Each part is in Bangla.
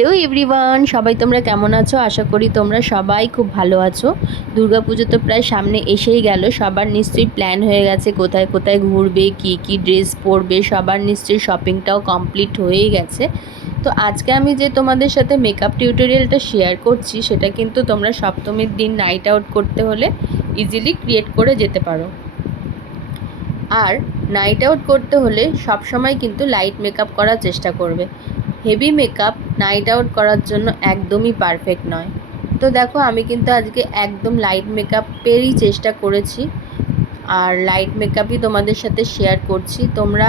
হ্যালো এভরিওয়ান, সবাই তোমরা কেমন আছো? আশা করি তোমরা সবাই খুব ভালো আছো। দুর্গাপুজো তো প্রায় সামনে এসেই গেল। সবার নিশ্চয়ই প্ল্যান হয়ে গেছে কোথায় কোথায় ঘুরবে, কি ড্রেস পরবে। সবার নিশ্চয়ই শপিংটাও কমপ্লিট হয়েই গেছে। তো আজকে আমি যে তোমাদের সাথে মেকআপ টিউটোরিয়ালটা শেয়ার করছি, সেটা কিন্তু তোমরা সপ্তমীর দিন নাইট আউট করতে হলে ইজিলি ক্রিয়েট করে যেতে পারো। আর নাইট আউট করতে হলে সবসময় কিন্তু লাইট মেকআপ করার চেষ্টা করবে। হেভি মেকআপ নাইট আউট করার জন্য একদমই পারফেক্ট নয়। তো দেখো, আমি কিন্তু আজকে একদম লাইট মেকআপেরই চেষ্টা করেছি, আর লাইট মেকআপই তোমাদের সাথে শেয়ার করছি। তোমরা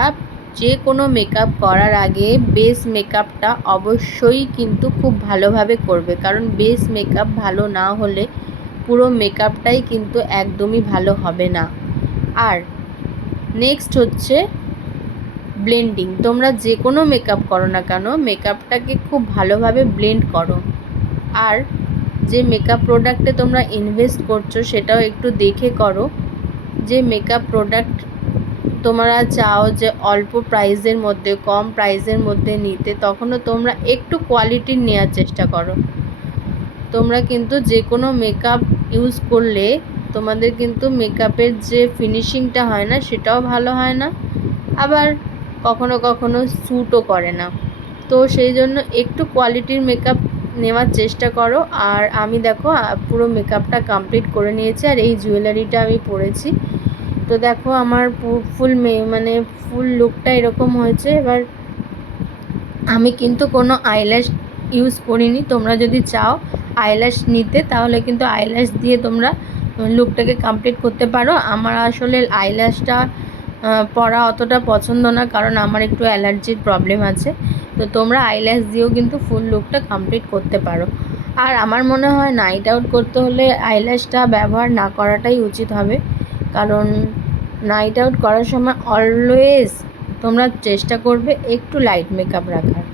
যে কোনো মেকআপ করার আগে বেস মেকআপটা অবশ্যই কিন্তু খুব ভালোভাবে করবে, কারণ বেস মেকআপ ভালো না হলে পুরো মেকআপটাই কিন্তু একদমই ভালো হবে না। আর নেক্সট হচ্ছে ব্লেন্ডিং। তোমরা যে কোনো মেকআপ করো না কেন, মেকআপটাকে খুব ভালোভাবে ব্লেন্ড করো। আর যে মেকআপ প্রোডাক্টে তোমরা ইনভেস্ট করছো সেটাও একটু দেখে করো। যে মেকআপ প্রোডাক্ট তোমরা চাও যে অল্প প্রাইসের মধ্যে, কম প্রাইসের মধ্যে নিতে, তখনও তোমরা একটু কোয়ালিটির নেওয়ার চেষ্টা করো। তোমরা কিন্তু যে কোনো মেকআপ ইউজ করলে তোমাদের কিন্তু মেকআপের যে ফিনিশিংটা হয় না, সেটাও ভালো হয় না, আবার কখনো কখনো স্যুটও করে না। তো সেই জন্য একটু কোয়ালিটির মেকআপ নেওয়ার চেষ্টা করো। আর আমি দেখো পুরো মেকআপটা কমপ্লিট করে নিয়েছি, আর এই জুয়েলারিটা আমি পরেছি। তো দেখো আমার ফুল লুকটা এরকম হয়েছে। এবার আমি কিন্তু কোনো আইল্যাশ ইউজ করিনি। তোমরা যদি চাও আইল্যাশ নিতে, তাহলে কিন্তু আইল্যাশ দিয়ে তোমরা লুকটাকে কমপ্লিট করতে পারো। আমার আসলে আইল্যাশটা পরা অতটা পছন্দ না, কারণ আমার একটু অ্যালার্জির প্রবলেম আছে। তো তোমরা আইল্যাশ দিয়েও কিন্তু ফুল লুকটা কমপ্লিট করতে পারো। আর আমার মনে হয় নাইট আউট করতে হলে আইল্যাশটা ব্যবহার না করাটাই উচিত হবে, কারণ নাইট আউট করার সময় অলওয়েজ তোমরা চেষ্টা করবে একটু লাইট মেকআপ রাখার।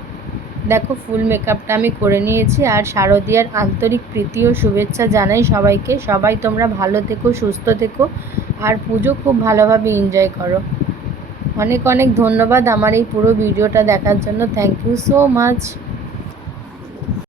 দেখো ফুল মেকআপটা আমি করে নিয়েছি। আর শারদীয়ার আন্তরিক প্রীতি ও শুভেচ্ছা জানাই সবাইকে। সবাই তোমরা ভালো থেকো, সুস্থ থেকো, আর পুজো খুব ভালোভাবে এনজয় করো। অনেক অনেক ধন্যবাদ আমার এই পুরো ভিডিওটা দেখার জন্য। Thank you so much.